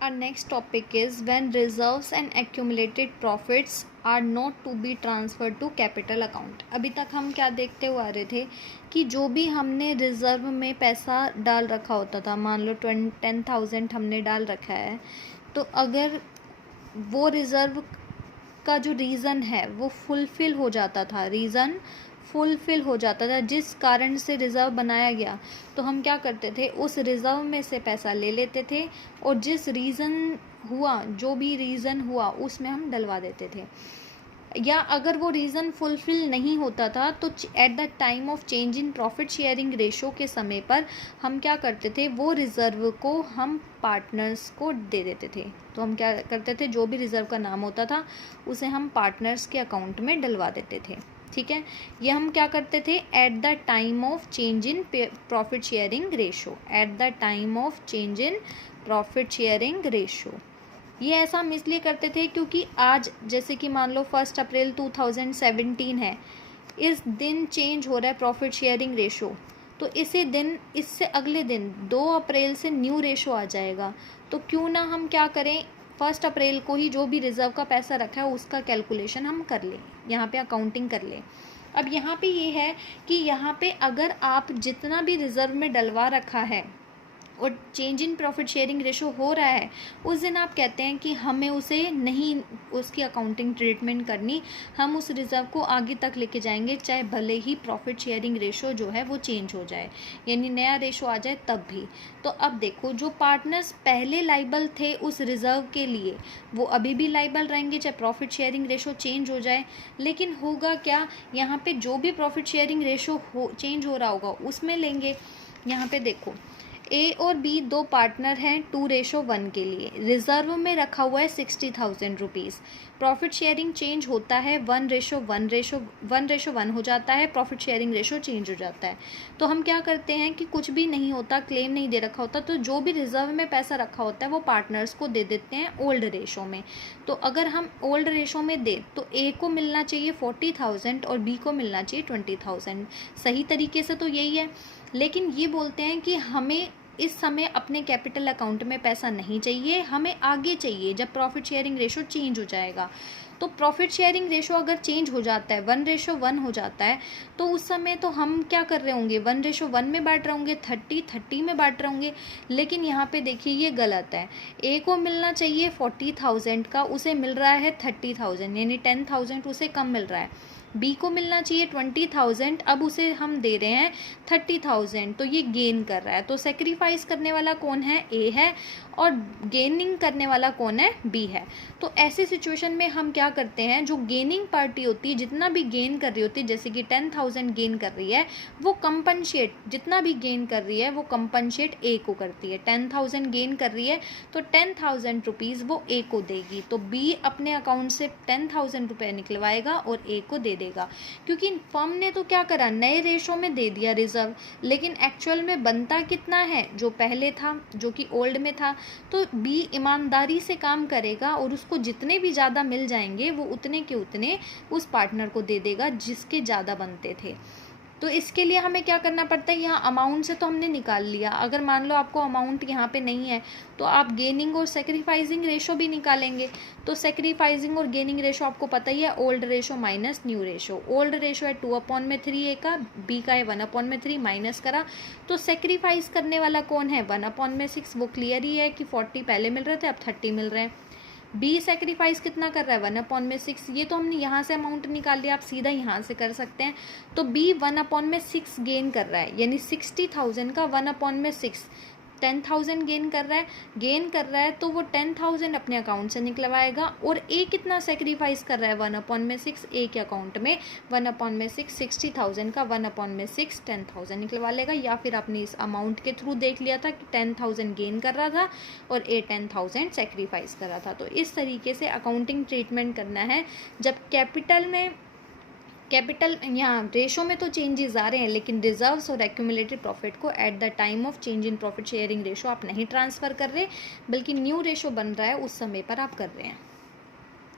Our next topic is when reserves and accumulated profits are not to be transferred to capital account. अभी तक हम क्या देखते हुए आ रहे थे कि जो भी हमने रिजर्व में पैसा डाल रखा होता था, मान लो 10,000 हमने डाल रखा है, तो अगर वो रिज़र्व का जो रीज़न है वो फुलफ़िल हो जाता था, रीज़न फुलफ़िल हो जाता था जिस कारण से रिज़र्व बनाया गया, तो हम क्या करते थे, उस रिज़र्व में से पैसा ले लेते थे और जिस रीज़न हुआ, जो भी रीज़न हुआ उसमें हम डलवा देते थे। या अगर वो रीज़न फुलफ़िल नहीं होता था तो at the time of change in profit sharing ratio के समय पर हम क्या करते थे, वो रिज़र्व को हम पार्टनर्स को दे देते थे। तो हम क्या करते थे, जो भी रिज़र्व का नाम होता था उसे हम पार्टनर्स के अकाउंट में डलवा देते थे। ठीक है, ये हम क्या करते थे, at the time of change in profit sharing ratio, at the time of change in profit sharing ratio. ये ऐसा हम इसलिए करते थे क्योंकि आज जैसे कि मान लो 1 अप्रैल 2017 है, इस दिन चेंज हो रहा है प्रॉफिट शेयरिंग रेशो, तो इसी दिन, इससे अगले दिन 2 अप्रैल से न्यू रेशो आ जाएगा। तो क्यों ना हम क्या करें, 1 अप्रैल को ही जो भी रिज़र्व का पैसा रखा है उसका कैलकुलेशन हम कर लें, यहाँ पे अकाउंटिंग कर लें। अब यहाँ पे ये है कि यहाँ पे अगर आप जितना भी रिज़र्व में डलवा रखा है और change in profit sharing ratio हो रहा है, उस दिन आप कहते हैं कि हमें उसे नहीं, उसकी अकाउंटिंग ट्रीटमेंट करनी, हम उस रिज़र्व को आगे तक लेके जाएंगे चाहे भले ही प्रॉफिट शेयरिंग रेशो जो है वो चेंज हो जाए, यानी नया रेशो आ जाए तब भी। तो अब देखो, जो पार्टनर्स पहले लाइबल थे उस रिज़र्व के लिए, वो अभी भी लाइबल रहेंगे चाहे प्रॉफिट शेयरिंग रेशो चेंज हो जाए। लेकिन होगा क्या, यहाँ पे जो भी प्रॉफिट शेयरिंग रेशो चेंज हो रहा होगा उसमें लेंगे। यहाँ पे देखो, ए और बी 2 पार्टनर हैं 2:1 के लिए, रिजर्व में रखा हुआ है 60,000 रुपीज़, प्रॉफिट शेयरिंग चेंज होता है 1:1 हो जाता है, प्रॉफिट शेयरिंग रेशो चेंज हो जाता है। तो हम क्या करते हैं कि कुछ भी नहीं होता, क्लेम नहीं दे रखा होता, तो जो भी रिजर्व में पैसा रखा होता है वो पार्टनर्स को दे देते हैं ओल्ड रेशो में। तो अगर हम ओल्ड रेशो में दे तो ए को मिलना चाहिए 40,000 और बी को मिलना चाहिए 20,000। सही तरीके से तो यही है, लेकिन ये बोलते हैं कि हमें इस समय अपने कैपिटल अकाउंट में पैसा नहीं चाहिए, हमें आगे चाहिए जब प्रॉफिट शेयरिंग रेशो चेंज हो जाएगा। तो प्रॉफिट शेयरिंग रेशो अगर चेंज हो जाता है, 1:1 हो जाता है, तो उस समय तो हम क्या कर रहे होंगे, 1:1 में बांट रहे होंगे, 30 में बांट रहे होंगे। लेकिन यहाँ पे देखिए ये गलत है, ए को मिलना चाहिए 40,000 का, उसे मिल रहा है 30,000, यानी 10,000 उसे कम मिल रहा है। बी को मिलना चाहिए 20,000, अब उसे हम दे रहे हैं 30,000, तो ये गेन कर रहा है। तो सेक्रीफाइस करने वाला कौन है, ए है, और गेनिंग करने वाला कौन है, बी है। तो ऐसी सिचुएशन में हम क्या करते हैं, जो गेनिंग पार्टी होती है, जितना भी गेन कर रही होती है, जैसे कि 10,000 गेन कर रही है, वो कंपनशेट, जितना भी गेन कर रही है वो कंपनशेट ए को करती है। 10,000 गेन कर रही है तो 10,000 रुपीज़ वो ए को देगी, तो बी अपने अकाउंट से 10,000 रुपये निकलवाएगा और ए को दे देगा। क्योंकि फर्म ने तो क्या करा, नए रेशो में दे दिया रिजर्व, लेकिन एक्चुअल में बनता कितना है, जो पहले था, जो कि ओल्ड में था। तो बी ईमानदारी से काम करेगा और उसको जितने भी ज़्यादा मिल जाएंगे वो उतने के उतने उस पार्टनर को दे देगा जिसके ज़्यादा बनते थे। तो इसके लिए हमें क्या करना पड़ता है, यहाँ अमाउंट से तो हमने निकाल लिया, अगर मान लो आपको अमाउंट यहाँ पे नहीं है तो आप गेनिंग और सेक्रीफाइसिंग रेशो भी निकालेंगे। तो सेक्रीफाइसिंग और गेनिंग रेशो आपको पता ही है, old ratio minus new ratio. Old ratio है 2/3 ए का, बी का है 1/3, माइनस करा तो सेक्रीफाइस करने वाला कौन है, 1/6। वो क्लियर ही है कि 40 पहले मिल रहे थे, अब 30 मिल रहे हैं। बी सेक्रीफाइस कितना कर रहा है, 1/6। ये तो हमने यहाँ से अमाउंट निकाल लिया, आप सीधा यहाँ से कर सकते हैं। तो बी 1/6 गेन कर रहा है, यानी 60,000 का 1/6 10,000 गेन कर रहा है, तो वो 10,000 अपने अकाउंट से निकलवाएगा। और ए कितना सेक्रीफाइस कर रहा है, 1/6 ए के अकाउंट में 1/6 60,000 का 1/6 10,000 निकलवा लेगा। या फिर आपने इस अमाउंट के थ्रू देख लिया था कि 10,000 गेन कर रहा था और ए 10,000 सेक्रीफाइस कर रहा था। तो इस तरीके से अकाउंटिंग ट्रीटमेंट करना है जब कैपिटल यहाँ रेशो में तो चेंजेस आ रहे हैं, लेकिन रिजर्व्स और एक्यूमुलेटेड प्रॉफिट को at the time of change in profit sharing ratio आप नहीं ट्रांसफ़र कर रहे, बल्कि न्यू रेशो बन रहा है उस समय पर आप कर रहे हैं।